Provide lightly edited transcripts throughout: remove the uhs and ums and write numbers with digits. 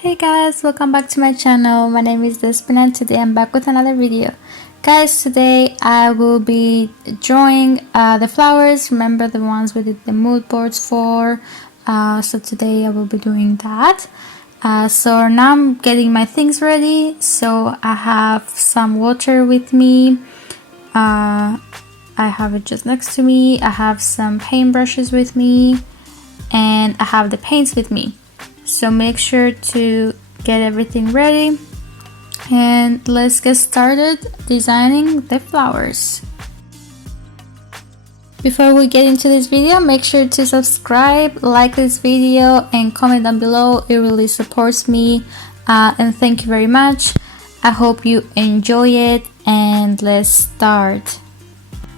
Hey guys, welcome back to my channel. My name is Despin and today I'm back with another video. Guys, today I will be drawing the flowers. Remember the ones we did the mood boards for? So today I will be doing that. So now I'm getting my things ready. So I have some water with me. I have it just next to me. I have some paint brushes with me. And I have the paints with me. So make sure to get everything ready and let's get started designing the flowers. Before we get into this video, make sure to subscribe, like this video and comment down below. It really supports me and thank you very much. I hope you enjoy it and let's start.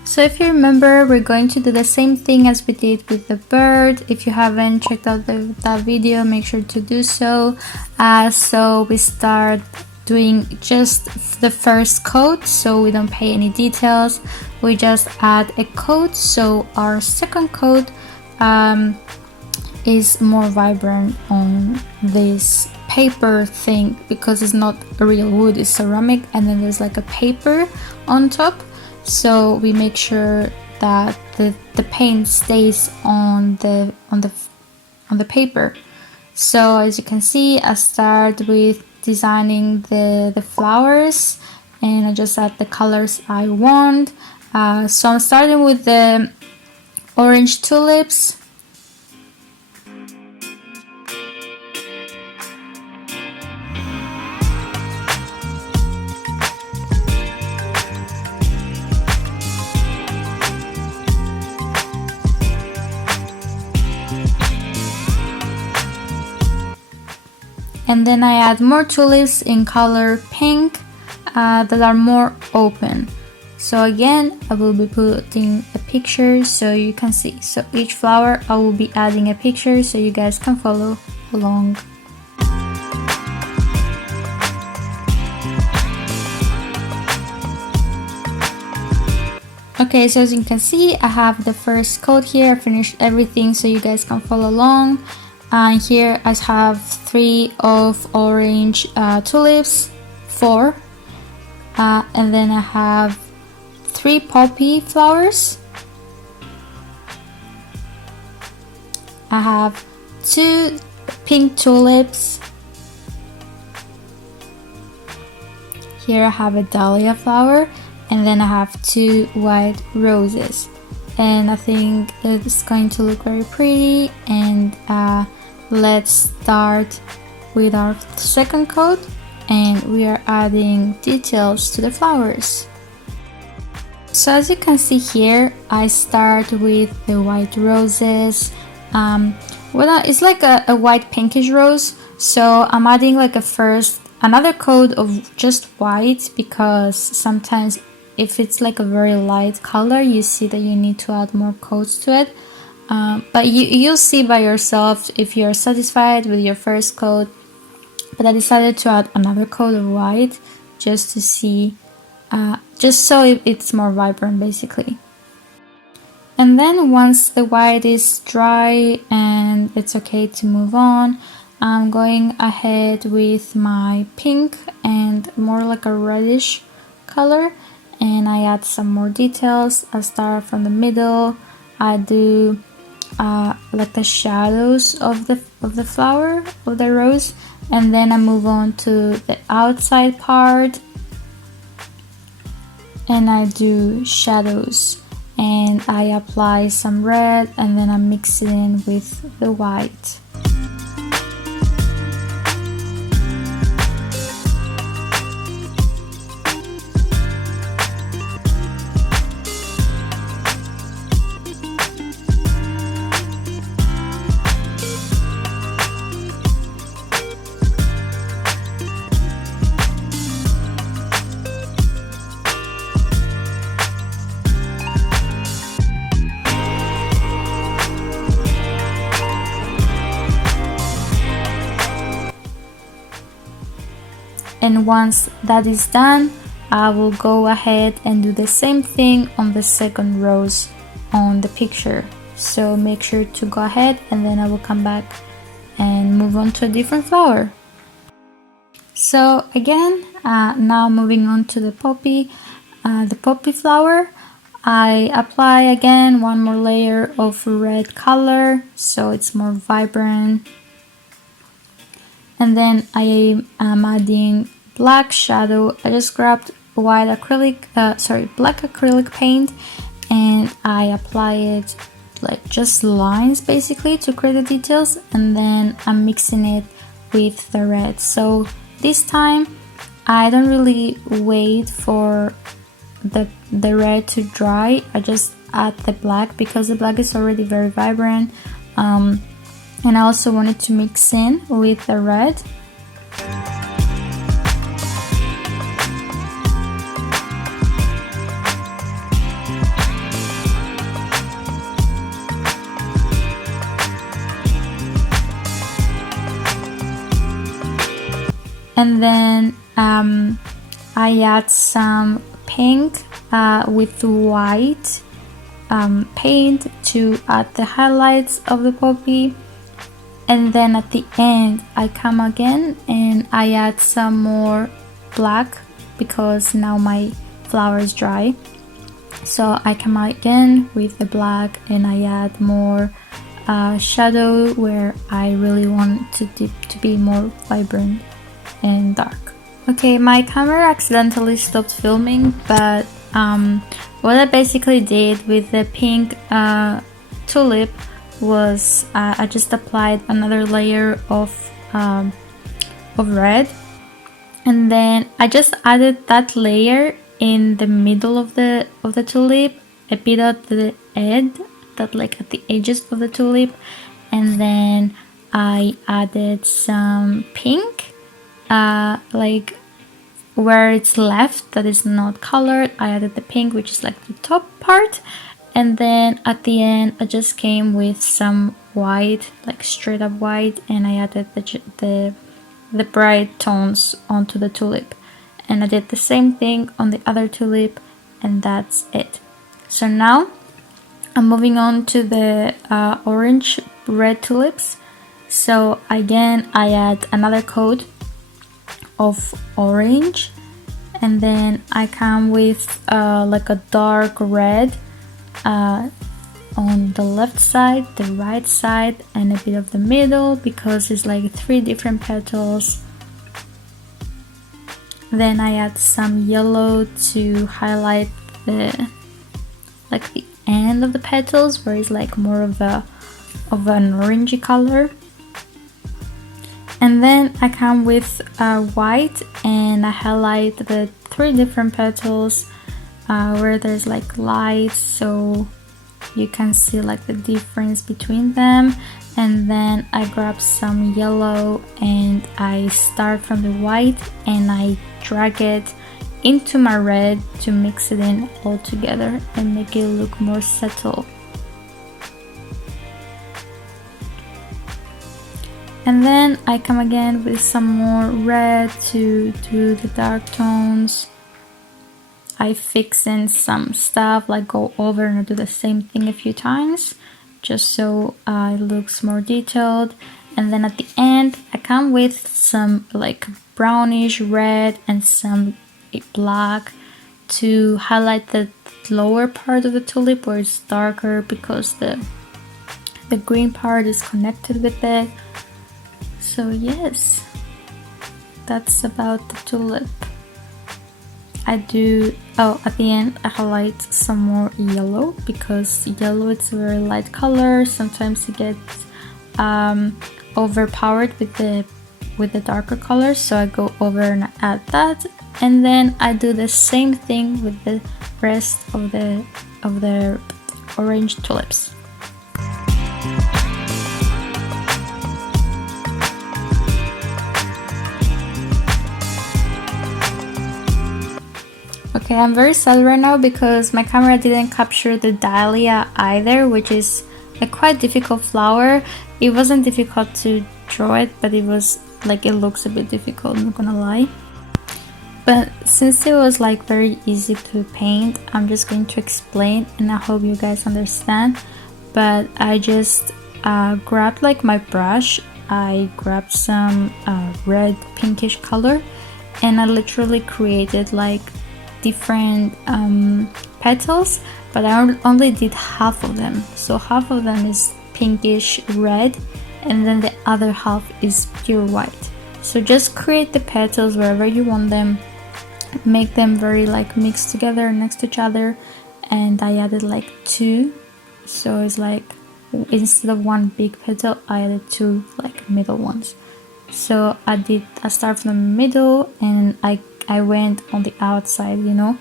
So if you remember, we're going to do the same thing as we did with the bird. If you haven't checked out that video, make sure to do so. So we start doing just the first coat, so we don't pay any details. We just add a coat, so our second coat is more vibrant on this paper thing because it's not a real wood, it's ceramic, and then there's like a paper on top. So we make sure that the paint stays on the paper. So as you can see, I start with designing the flowers and I just add the colors I want. So I'm starting with the orange tulips. And then I add more tulips in color pink that are more open. So again, I will be putting a picture so you can see. So each flower I will be adding a picture so you guys can follow along. Okay, so as you can see, I have the first coat here. I finished everything so you guys can follow along. And here I have 3 of orange tulips, 4, and then I have 3 poppy flowers. I have 2 pink tulips. Here I have a dahlia flower, and then I have 2 white roses. And I think it's going to look very pretty. And let's start with our second coat, and we are adding details to the flowers. So as you can see here, I start with the white roses. It's like a white pinkish rose, so I'm adding like another coat of just white, because sometimes if it's like a very light color, you see that you need to add more coats to it. But you'll see by yourself if you're satisfied with your first coat. But I decided to add another coat of white just to see, just so it's more vibrant basically. And then once the white is dry and it's okay to move on, I'm going ahead with my pink and more like a reddish color, and I add some more details. I start from the middle. I do like the shadows of the flower, of the rose, and then I move on to the outside part and I do shadows, and I apply some red and then I mix it in with the white. And once that is done, I will go ahead and do the same thing on the second rose on the picture. So make sure to go ahead, and then I will come back and move on to a different flower. So again, now moving on to the poppy flower. I apply again one more layer of red color so it's more vibrant, and then I am adding black shadow. I just grabbed black acrylic paint, and I apply it like just lines basically to create the details, and then I'm mixing it with the red. So this time I don't really wait for the red to dry. I just add the black because the black is already very vibrant, and I also wanted to mix in with the red. And then I add some pink with white paint to add the highlights of the poppy. And then at the end I come again and I add some more black because now my flower is dry. So I come again with the black and I add more shadow where I really want to be more vibrant and dark. Okay, my camera accidentally stopped filming, but what I basically did with the pink tulip was I just applied another layer of red, and then I just added that layer in the middle of the tulip, a bit at the edge, that like at the edges of the tulip, and then I added some pink like where it's left that is not colored. I added the pink, which is like the top part, and then at the end I just came with some white, like straight up white, and I added the bright tones onto the tulip, and I did the same thing on the other tulip, and that's it. So now I'm moving on to the orange red tulips. So again I add another coat of orange, and then I come with like a dark red on the left side, the right side, and a bit of the middle because it's like 3 different petals. Then I add some yellow to highlight the end of the petals where it's like more of an orangey color. And then I come with white and I highlight the 3 different petals where there's like lights, so you can see like the difference between them. And then I grab some yellow and I start from the white and I drag it into my red to mix it in all together and make it look more subtle. And then I come again with some more red to do the dark tones. I fix in some stuff, like go over and I do the same thing a few times, just so it looks more detailed. And then at the end, I come with some like brownish red and some black to highlight the lower part of the tulip where it's darker because the green part is connected with it. So yes, that's about the tulip. at the end I highlight some more yellow because yellow is a very light color. Sometimes it gets overpowered with the darker colors, so I go over and add that, and then I do the same thing with the rest of the orange tulips. Okay, I'm very sad right now because my camera didn't capture the Dahlia either, which is a quite difficult flower. It wasn't difficult to draw it, but it was like, it looks a bit difficult, I'm not gonna lie. But since it was like very easy to paint, I'm just going to explain and I hope you guys understand. But I just grabbed like my brush, I grabbed some red pinkish color, and I literally created like different petals, but I only did half of them. So half of them is pinkish red, and then the other half is pure white. So just create the petals wherever you want them, make them very like mixed together next to each other. And I added like 2, so it's like instead of one big petal I added 2 like middle ones. So I start from the middle, and I went on the outside, you know.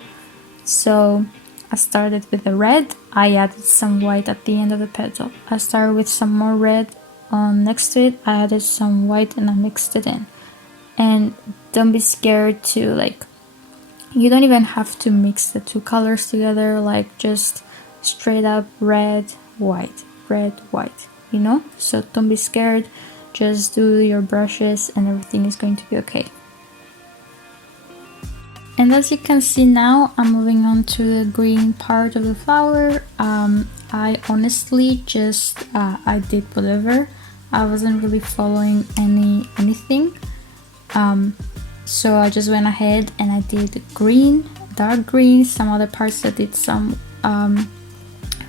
So I started with the red, I added some white at the end of the petal. I started with some more red next to it, I added some white, and I mixed it in. And don't be scared to like, you don't even have to mix the 2 colors together, like just straight up red, white, you know. So don't be scared, just do your brushes and everything is going to be okay. And as you can see now, I'm moving on to the green part of the flower. I honestly just I did whatever. I wasn't really following anything. So I just went ahead and I did green, dark green. Some other parts I did some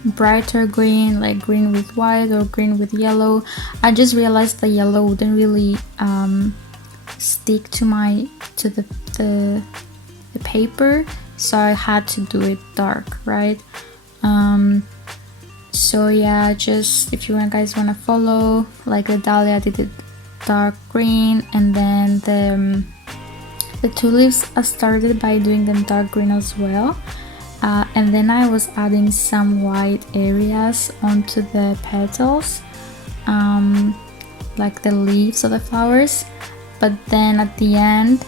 brighter green, like green with white or green with yellow. I just realized the yellow wouldn't really stick to the paper, so I had to do it dark, right? So yeah, just if you guys want to follow, like the Dahlia, I did it dark green, and then the tulips I started by doing them dark green as well. And then I was adding some white areas onto the petals, like the leaves of the flowers. But then at the end,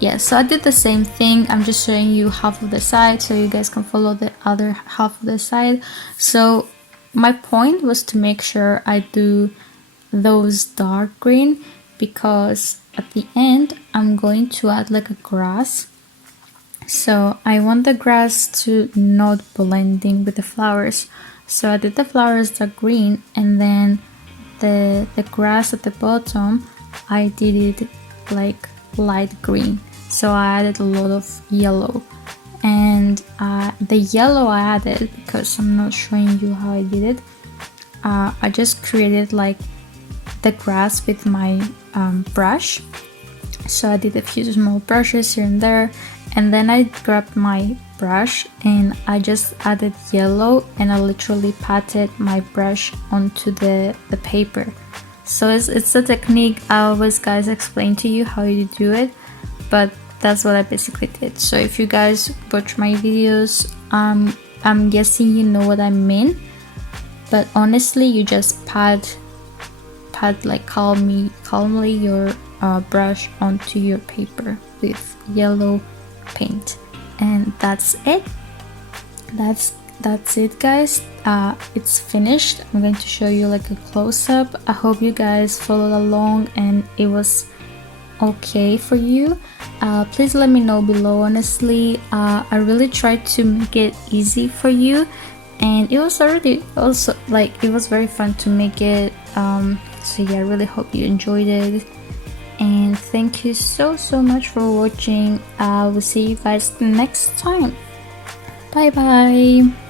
yeah, so I did the same thing. I'm just showing you half of the side so you guys can follow the other half of the side. So my point was to make sure I do those dark green, because at the end I'm going to add like a grass. So I want the grass to not blend in with the flowers. So I did the flowers dark green, and then the grass at the bottom I did it like light green. So I added a lot of yellow, and the yellow I added, because I'm not showing you how I did it, I just created like the grass with my brush. So I did a few small brushes here and there, and then I grabbed my brush and I just added yellow, and I literally patted my brush onto the paper. So it's a technique I always guys explain to you how you do it, but that's what I basically did. So if you guys watch my videos, I'm guessing you know what I mean, but honestly you just pat like calmly your brush onto your paper with yellow paint, and that's it. That's it, guys. It's finished. I'm going to show you like a close-up. I hope you guys followed along and it was okay for you. Please let me know below. Honestly, I really tried to make it easy for you, and it was already also like it was very fun to make it. So yeah, I really hope you enjoyed it, and thank you so much for watching. I will see you guys next time. Bye bye.